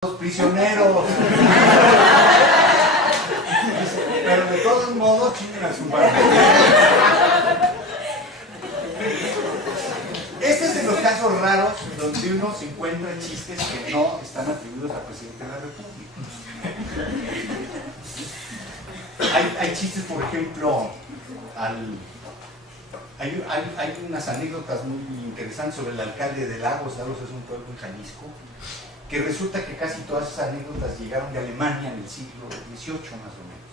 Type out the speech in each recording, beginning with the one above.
los prisioneros. Pero de todos modos, chinguen a su madre. Este es de los casos raros donde uno se encuentra chistes que no están atribuidos al presidente de la República. Hay chistes, por ejemplo, hay unas anécdotas muy interesantes sobre el alcalde de Lagos. Lagos es un pueblo en Jalisco, que resulta que casi todas esas anécdotas llegaron de Alemania en el siglo XVIII más o menos,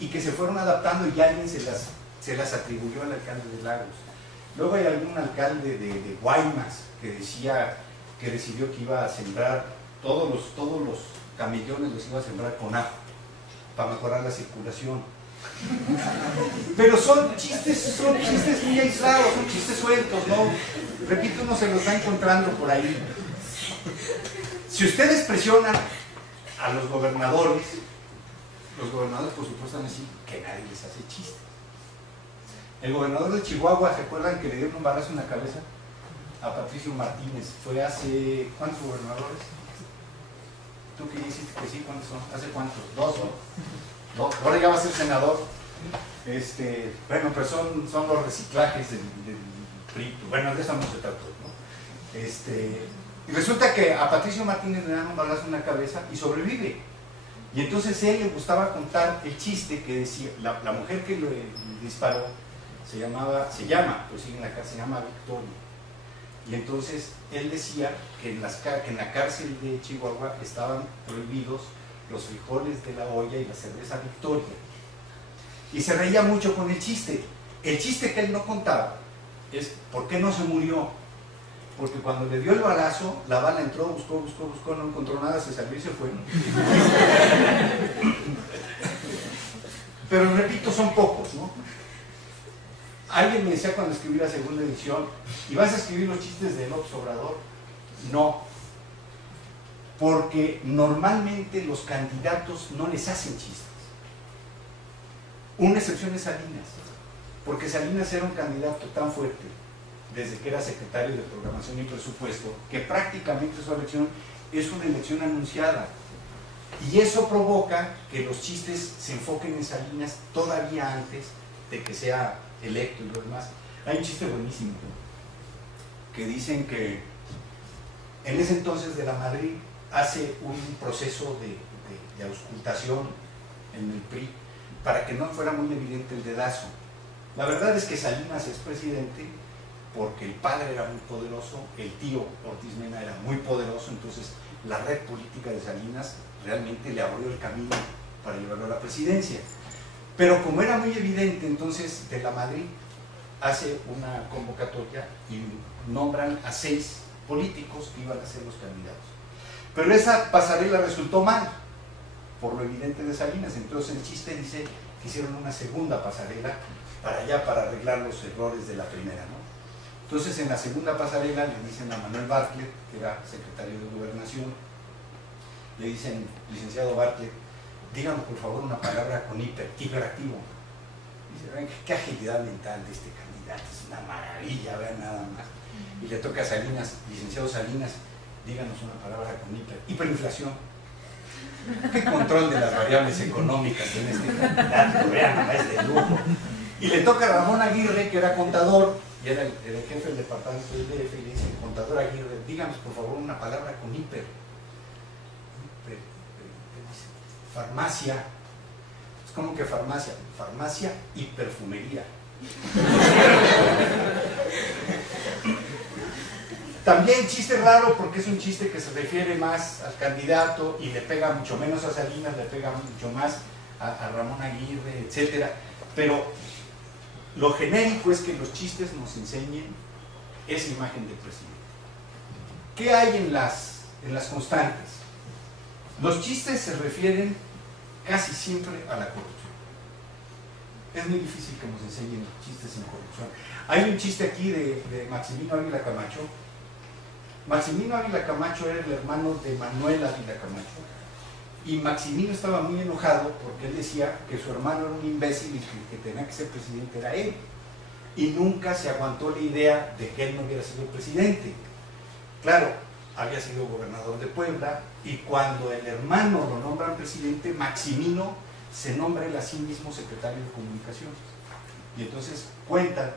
y que se fueron adaptando y alguien se las atribuyó al alcalde de Lagos. Luego hay algún alcalde de Guaymas que decía que decidió que iba a sembrar todos los camellones, los iba a sembrar con ajo para mejorar la circulación. Pero son chistes muy aislados, son chistes sueltos, ¿no? Repito, uno se los está encontrando por ahí. Si ustedes presionan a los gobernadores por supuesto van a decir que nadie les hace chistes. El gobernador de Chihuahua, ¿se acuerdan que le dieron un balazo en la cabeza a Patricio Martínez? Fue hace... ¿cuántos gobernadores? ¿Tú que hiciste que sí? ¿Cuántos son? ¿Hace cuántos? ¿Dos, no? ¿Dos? Ahora ya va a ser senador. Bueno, pero son los reciclajes del PRI. Bueno, de eso no se trató, ¿no? Y resulta que a Patricio Martínez le dan un balazo en la cabeza y sobrevive. Y entonces él le gustaba contar el chiste que decía, la mujer que le disparó se llama, pues sigue en la cárcel, se llama Victoria. Y entonces él decía que en la cárcel de Chihuahua estaban prohibidos los frijoles de la olla y la cerveza Victoria. Y se reía mucho con el chiste. El chiste que él no contaba es ¿por qué no se murió? Porque cuando le dio el balazo, la bala entró, buscó, no encontró nada, se salió y se fue. Pero repito, son pocos, ¿no? Alguien me decía cuando escribí la segunda edición, ¿y vas a escribir los chistes de López Obrador? No, porque normalmente los candidatos no les hacen chistes. Una excepción es Salinas, porque Salinas era un candidato tan fuerte desde que era secretario de Programación y Presupuesto, que prácticamente su elección es una elección anunciada. Y eso provoca que los chistes se enfoquen en Salinas todavía antes de que sea electo y lo demás. Hay un chiste buenísimo, que dicen que en ese entonces de la Madrid hace un proceso de auscultación en el PRI para que no fuera muy evidente el dedazo. La verdad es que Salinas es presidente porque el padre era muy poderoso, el tío Ortiz Mena era muy poderoso, entonces la red política de Salinas realmente le abrió el camino para llevarlo a la presidencia. Pero como era muy evidente, entonces de la Madrid hace una convocatoria y nombran a 6 políticos que iban a ser los candidatos. Pero esa pasarela resultó mal, por lo evidente de Salinas. Entonces el chiste dice que hicieron una segunda pasarela para arreglar los errores de la primera, ¿no? Entonces en la segunda pasarela le dicen a Manuel Bartlett, que era secretario de Gobernación, le dicen, licenciado Bartlett, díganos por favor una palabra con hiperactivo. Dice, ven, qué agilidad mental de este candidato, es una maravilla, vean nada más. Y le toca a Salinas, licenciado Salinas, díganos una palabra con hiperinflación. Qué control de las variables económicas tiene este candidato, vean, es de lujo. Y le toca a Ramón Aguirre, que era contador, y era el jefe del departamento del DF, y le dice, contador Aguirre, díganos por favor una palabra con hiper. Farmacia. Es como que farmacia. Farmacia y perfumería. También chiste raro porque es un chiste que se refiere más al candidato y le pega mucho menos a Salinas, le pega mucho más a Ramón Aguirre, etc. Pero lo genérico es que los chistes nos enseñen esa imagen del presidente. ¿Qué hay en las constantes? Los chistes se refieren casi siempre a la corrupción. Es muy difícil que nos enseñen chistes sin corrupción. Hay un chiste aquí de Maximino Ávila Camacho. Maximino Ávila Camacho era el hermano de Manuel Ávila Camacho. Y Maximino estaba muy enojado porque él decía que su hermano era un imbécil y que tenía que ser presidente era él. Y nunca se aguantó la idea de que él no hubiera sido presidente. Claro, había sido gobernador de Puebla, y cuando el hermano lo nombran presidente, Maximino se nombra él a sí mismo secretario de Comunicaciones. Y entonces cuenta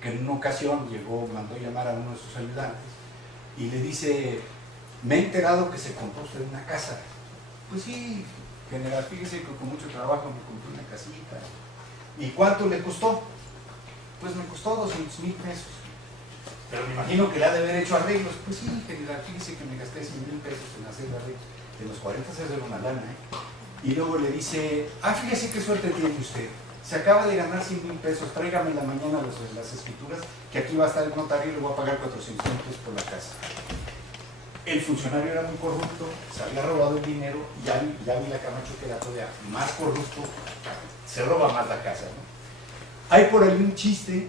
que en una ocasión mandó llamar a uno de sus ayudantes y le dice: me he enterado que se compró usted una casa. Pues sí, general, fíjese que con mucho trabajo me compré una casita. ¿Y cuánto le costó? Pues me costó 200,000 pesos. Pero me imagino que le ha de haber hecho arreglos. Pues sí, general, fíjese que me gasté 100,000 pesos en hacer arreglos. De los 40 se hace una lana, ¿eh? Y luego le dice: fíjese qué suerte tiene usted. Se acaba de ganar 100,000 pesos, tráigame en la mañana las escrituras, que aquí va a estar el notario y le voy a pagar 400,000 pesos por la casa. El funcionario era muy corrupto, se había robado el dinero, y Ávila Camacho, que era todavía más corrupto, se roba más la casa, ¿no? Hay por ahí un chiste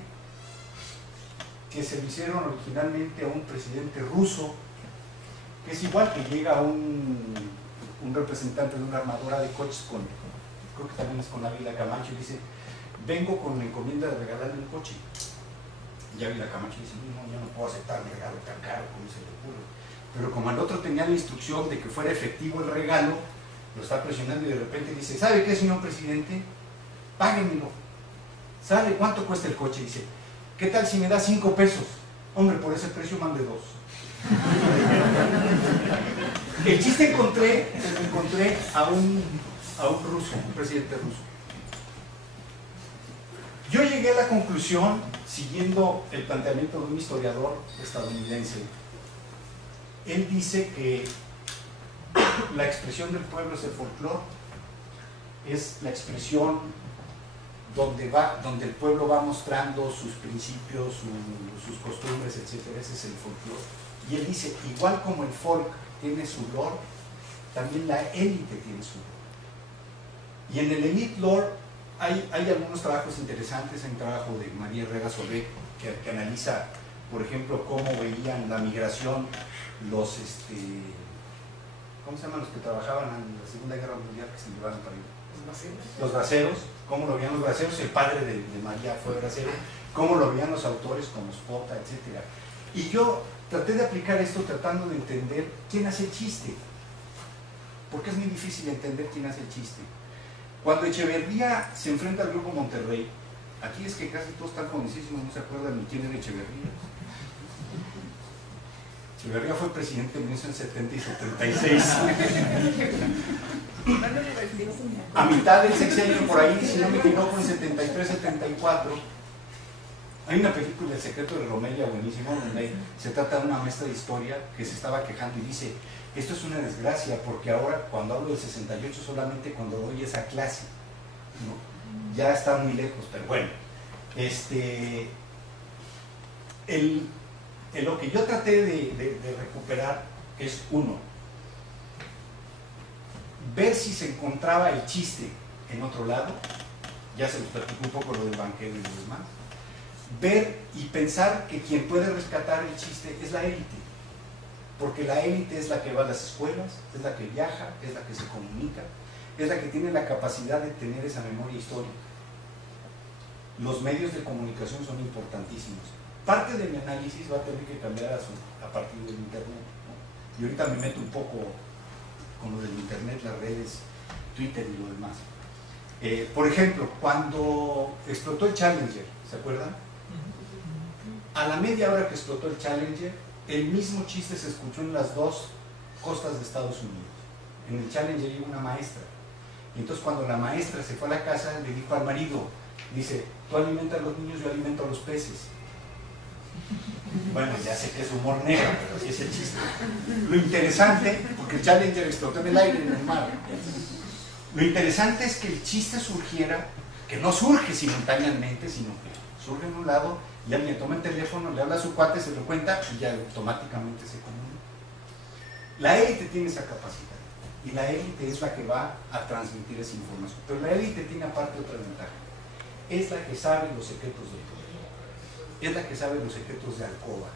que se lo hicieron originalmente a un presidente ruso, que es igual, que llega un representante de una armadora de coches creo que también es con Ávila Camacho, y dice: vengo con la encomienda de regalarle un coche. Y Ávila Camacho dice: no, yo no puedo aceptar un regalo tan caro, como se le ocurre. Pero como el otro tenía la instrucción de que fuera efectivo el regalo, lo está presionando, y de repente dice: ¿sabe qué, señor presidente? Páguenmelo. ¿Sabe cuánto cuesta el coche? Dice: ¿qué tal si me da 5 pesos? Hombre, por ese precio mande 2. El chiste encontré a un ruso, un presidente ruso. Yo llegué a la conclusión, siguiendo el planteamiento de un historiador estadounidense. Él dice que la expresión del pueblo es el folclore, es la expresión donde el pueblo va mostrando sus principios, sus costumbres, etc. Ese es el folclore. Y él dice: igual como el folk tiene su lore, también la élite tiene su lore. Y en el elite lore hay algunos trabajos interesantes. Hay un trabajo de María Herrera Solé que analiza, por ejemplo, cómo veían la migración ¿cómo se llaman los que trabajaban en la Segunda Guerra Mundial, que se llevaron para allá? Los braceros. Cómo lo veían los braceros. El padre de María fue bracero. Cómo lo veían los autores como Spota, etc. Y yo traté de aplicar esto tratando de entender quién hace el chiste, porque es muy difícil entender quién hace el chiste. Cuando Echeverría se enfrenta al Grupo Monterrey, aquí es que casi todos están jovencísimos, no se acuerdan ni quién era Echeverría. Echeverría fue presidente en 1970 y 76. A mitad del sexenio, por ahí, si no me equivoco, en 73-74, hay una película, El secreto de Romelia, buenísimo, donde se trata de una maestra de historia que se estaba quejando y dice: esto es una desgracia, porque ahora cuando hablo del 68 solamente cuando doy esa clase, ¿no? Ya está muy lejos, pero bueno, lo que yo traté de recuperar es, uno, ver si se encontraba el chiste en otro lado. Ya se los platicó un poco lo del banquero y lo demás. Ver y pensar que quien puede rescatar el chiste es la élite, porque la élite es la que va a las escuelas, es la que viaja, es la que se comunica, es la que tiene la capacidad de tener esa memoria histórica. Los medios de comunicación son importantísimos. Parte de mi análisis va a tener que cambiar a partir del internet, ¿no? Y ahorita me meto un poco con lo del internet, las redes, Twitter y lo demás. Por ejemplo, cuando explotó el Challenger, ¿se acuerdan? A la media hora que explotó el Challenger, el mismo chiste se escuchó en las dos costas de Estados Unidos. En el Challenger iba una maestra. Y entonces cuando la maestra se fue a la casa, le dijo al marido, dice: tú alimentas a los niños, yo alimento a los peces. Bueno, ya sé que es humor negro, pero así es el chiste. Lo interesante, porque el Challenger explotó en el aire, en el mar. Lo interesante es que el chiste surgiera, que no surge simultáneamente, sino que surge en un lado y alguien toma el teléfono, le habla a su cuate, se lo cuenta y ya automáticamente se comunica. La élite tiene esa capacidad y la élite es la que va a transmitir esa información. Pero la élite tiene aparte otra ventaja: es la que sabe los secretos del poder, es la que sabe los secretos de alcoba,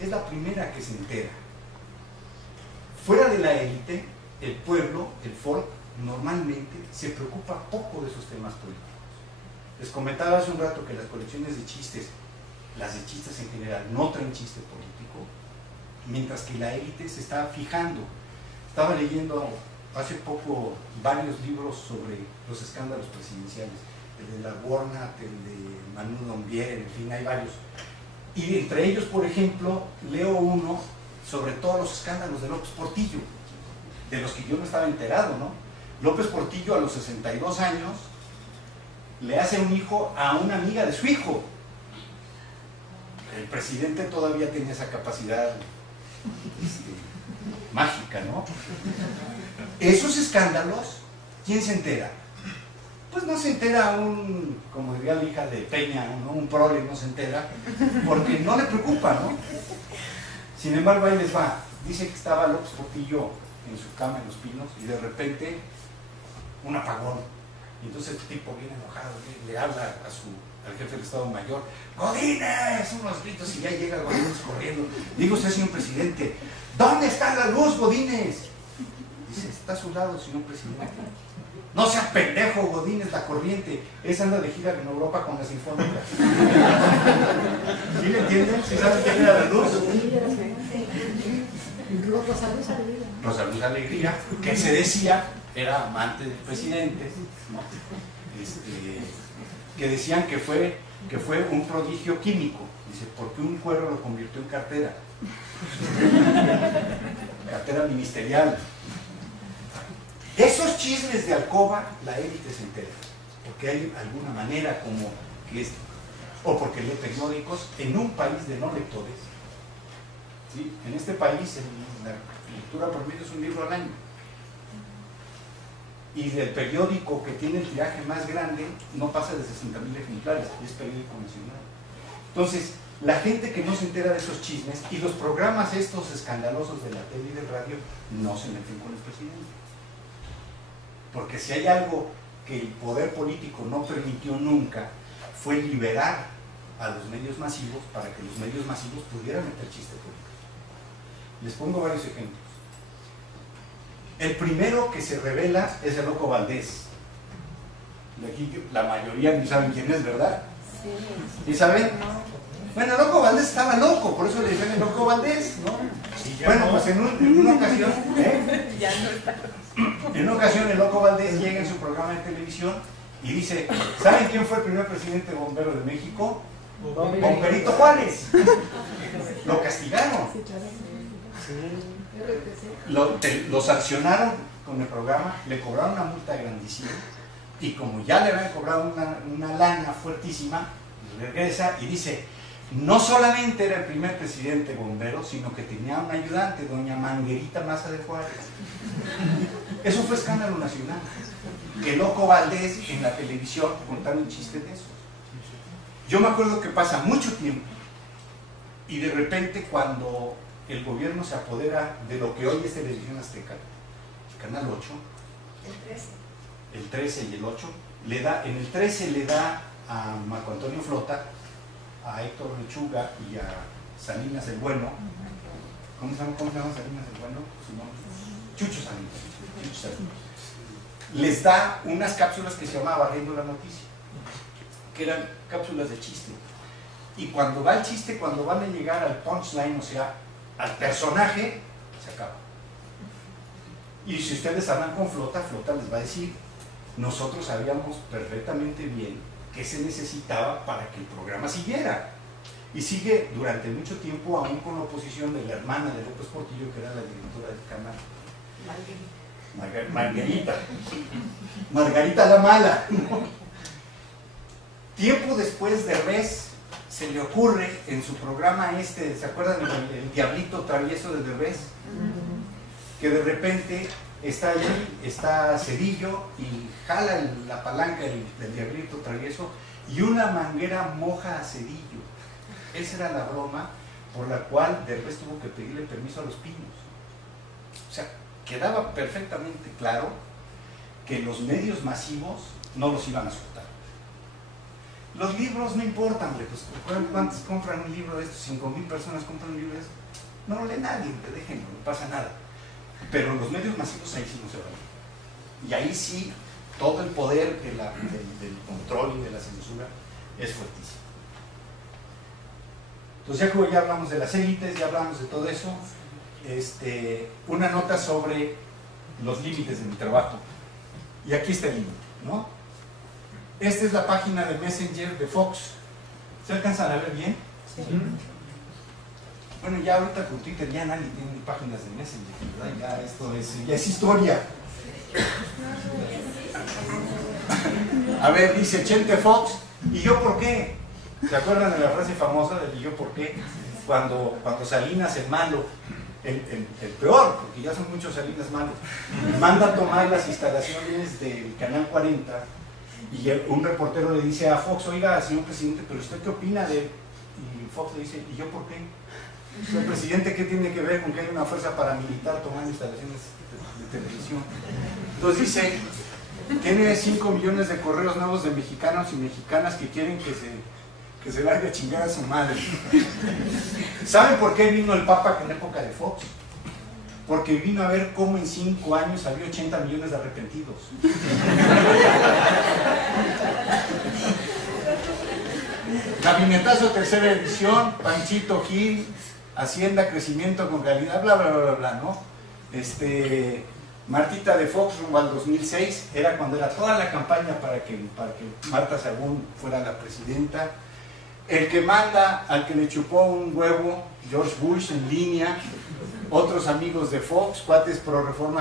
es la primera que se entera. Fuera de la élite, el pueblo, el folk, normalmente se preocupa poco de esos temas políticos. Les comentaba hace un rato que las colecciones de chistes, las de chistes en general, no traen chiste político, mientras que la élite se está fijando. Estaba leyendo hace poco varios libros sobre los escándalos presidenciales, el de la Warnat, el de Manu Dombier, en fin, hay varios. Y entre ellos, por ejemplo, leo uno sobre todos los escándalos de López Portillo, de los que yo no estaba enterado, ¿no? López Portillo, a los 62 años, le hace un hijo a una amiga de su hijo. El presidente todavía tiene esa capacidad mágica, ¿no? Esos escándalos, ¿quién se entera? Pues no se entera como diría la hija de Peña, ¿no? Un prole no se entera, porque no le preocupa, ¿no? Sin embargo, ahí les va. Dice que estaba López Portillo en su cama en Los Pinos y de repente un apagón. Y entonces el tipo viene enojado, le habla al jefe del Estado Mayor: ¡Godínez! Unos gritos, y ya llega Godínez corriendo. Digo, usted, señor presidente, ¿dónde está la luz, Godínez? Dice, está a su lado, señor presidente. No sea pendejo, Godínez, la corriente. Esa anda de gira en Europa con la Sinfónica. ¿Sí le entienden? ¿Sí saben quién era la luz? Rosa Luz Alegría, que se decía era amante del presidente, ¿no? Que decían que fue un prodigio químico. Dice, porque un cuero lo convirtió en cartera. Cartera ministerial. Esos chismes de alcoba, la élite se entera, porque hay alguna manera como que es, o porque lee periódicos en un país de no lectores. ¿Sí? En este país la lectura promedio es un libro al año. Y del periódico que tiene el tiraje más grande no pasa de 60,000 ejemplares, y es periódico nacional. Entonces, la gente que no se entera de esos chismes y los programas estos escandalosos de la tele y del radio no se meten con el presidente. Porque si hay algo que el poder político no permitió nunca, fue liberar a los medios masivos para que los medios masivos pudieran meter chiste político. Les pongo varios ejemplos. El primero que se revela es el Loco Valdés. De aquí la mayoría ni saben quién es, ¿verdad? Sí. ¿Sí saben? Bueno, el Loco Valdés estaba loco, por eso le dicen el Loco Valdés, ¿no? Bueno, pues en una ocasión, ya no está. En una ocasión el Loco Valdés llega en su programa de televisión y dice, ¿saben quién fue el primer presidente bombero de México? Bomberito Juárez. Lo castigaron. Lo sancionaron con el programa, le cobraron una multa grandísima y como ya le habían cobrado una lana fuertísima, regresa y dice, no solamente era el primer presidente bombero, sino que tenía un ayudante, doña Manguerita Maza de Juárez. Eso fue escándalo nacional. Que Loco Valdés en la televisión contaron un chiste de eso. Yo me acuerdo que pasa mucho tiempo y de repente cuando el gobierno se apodera de lo que hoy es Televisión Azteca, el Canal 8, el 13 y el 8, en el 13 le da a Marco Antonio Flota, a Héctor Lechuga y a Salinas el Bueno. ¿Cómo se llama Salinas el Bueno? Chucho Salinas. Les da unas cápsulas que se llamaban Barriendo la Noticia, que eran cápsulas de chiste. Y cuando va el chiste, cuando van a llegar al punchline, o sea, al personaje, se acaba. Y si ustedes hablan con Flota, Flota les va a decir, nosotros sabíamos perfectamente bien qué se necesitaba para que el programa siguiera. Y sigue durante mucho tiempo, aún con la oposición de la hermana de López Portillo, que era la directora del canal. Margarita la Mala. Tiempo después, Derbez se le ocurre en su programa ¿se acuerdan del Diablito Travieso de Derbez? Que de repente está allí, está Cedillo y jala la palanca del Diablito Travieso y una manguera moja a Cedillo. Esa era la broma por la cual Derbez tuvo que pedirle permiso a Los Pinos. O sea, quedaba perfectamente claro que los medios masivos no los iban a soltar. Los libros no importan, pues, ¿cuántos compran un libro de estos? 5,000 personas compran un libro de estos. No lo lee nadie, déjenlo, no pasa nada. Pero los medios masivos ahí sí no se van. Y ahí sí, todo el poder del control y de la censura es fuertísimo. Entonces ya hablamos de las élites, ya hablamos de todo eso. Una nota sobre los límites de mi trabajo. Y aquí está el límite, ¿no? Esta es la página de Messenger de Fox. ¿Se alcanzan a ver bien? Sí. Bueno, ya ahorita con Twitter ya nadie tiene páginas de Messenger, ¿verdad? Ya esto ya es historia. A ver, dice Chente Fox, ¿y yo por qué? ¿Se acuerdan de la frase famosa del ¿y yo por qué? Cuando Salinas, el malo, el peor, porque ya son muchos Salinas malos, manda a tomar las instalaciones del Canal 40 y un reportero le dice a Fox, oiga, señor presidente, ¿pero usted qué opina de...? Y Fox le dice, ¿y yo por qué? Señor presidente, ¿qué tiene que ver con que haya una fuerza paramilitar tomando instalaciones de televisión? Entonces dice, tiene 5 millones de correos nuevos de mexicanos y mexicanas que quieren que se largue a chingar a su madre. ¿Saben por qué vino el Papa en época de Fox? Porque vino a ver cómo en 5 años había 80 millones de arrepentidos. Gabinetazo tercera edición, Panchito Gil, Hacienda, crecimiento con calidad, bla, bla, bla, bla, bla, ¿no? Martita de Fox rumbo al 2006, era cuando era toda la campaña para que Marta Sagún fuera la presidenta. El que manda al que le chupó un huevo, George Bush en línea, otros amigos de Fox, cuates pro reforma